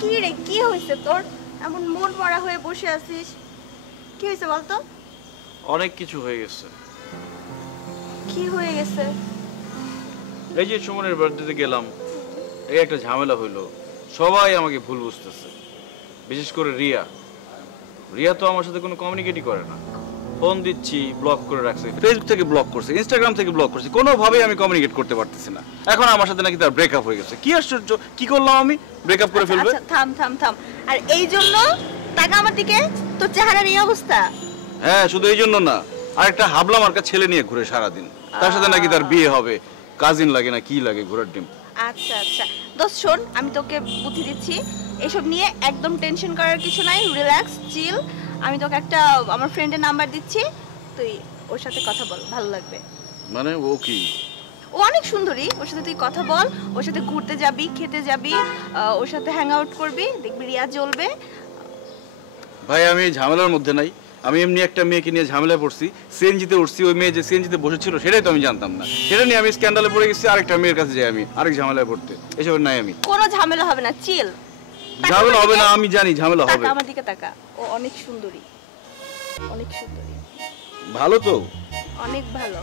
কি রে, কি হয়েছে তোর? এমন মন মরা হয়ে বসে আছিস, কি হয়েছে বলতো? অনেক কিছু হয়ে গেছে। কি হয়ে গেছে? এই যে সুমনের বার্থডেতে গেলাম, এই একটা ঝামেলা হইলো। সবাই আমাকে ভুল বুঝতেছে, বিশেষ করে রিয়া। রিয়া তো আমার সাথে কোনো কমিউনিকেটই করে না। ফোন দিচ্ছি, ব্লক করে রাখছে, ফেসবুক থেকে ব্লক করছে, ইনস্টাগ্রাম থেকে ব্লক করছে, কোনোভাবেই আমি কমিউনিকেট করতে পারতেছি না। এখন আমার সাথে নাকি তার ব্রেকআপ হয়ে গেছে। কি আশ্চর্য, কি করলাম আমি? ব্রেকআপ করে ফেলবে? আচ্ছা থাম থাম থাম। আর এই জন্য টাকা আমার দিকে, তোর চেহারার এই অবস্থা? হ্যাঁ, শুধু এই জন্য না, আরেকটা হাবলা মার্কা ছেলে নিয়ে ঘুরে সারাদিন। তার সাথে নাকি তার বিয়ে হবে। কাজিন লাগে না কি লাগে, ঘোড়ার ডিম। আচ্ছা আচ্ছা দোস্ত শোন, আমি তোকে বুদ্ধি দিচ্ছি, এসব নিয়ে একদম টেনশন করার কিছু নাই, রিল্যাক্স চিল। আমি তোকে একটা আমার ফ্রেন্ডের নাম্বার দিচ্ছি, তুই ওর সাথে কথা বল, ভালো লাগবে। মানে ও কি? ও অনেক সুন্দরী, ওর সাথে তুই কথা বল, ওর সাথে ঘুরতে যাবি, খেতে যাবি, ওর সাথে হ্যাং আউট করবি, দেখবি রিয়া জ্বলবে। ভাই আমি এই ঝামেলার মধ্যে নাই। আমি এমনি একটা মেয়েকে নিয়ে ঝামেলায় পড়ছি, সিএনজিতে উঠছি, ওই মেয়ে যে সিএনজিতে বসেছিল সেটাই তো আমি জানতাম না। সেটা নিয়ে আমি স্ক্যান্ডালে পড়ে গেছি, আরেকটা মেয়ের কাছে যাই আমি আরেক ঝামেলায় পড়তে। এসব নাই আমি। কোনো ঝামেলা হবে না, চিল। ঝামেলা হবে না আমি জানি, ঝামেলা হবে। আমার দিকে তাকা, ও অনেক সুন্দরী, অনেক সুন্দরী। ভালো তো? অনেক ভালো।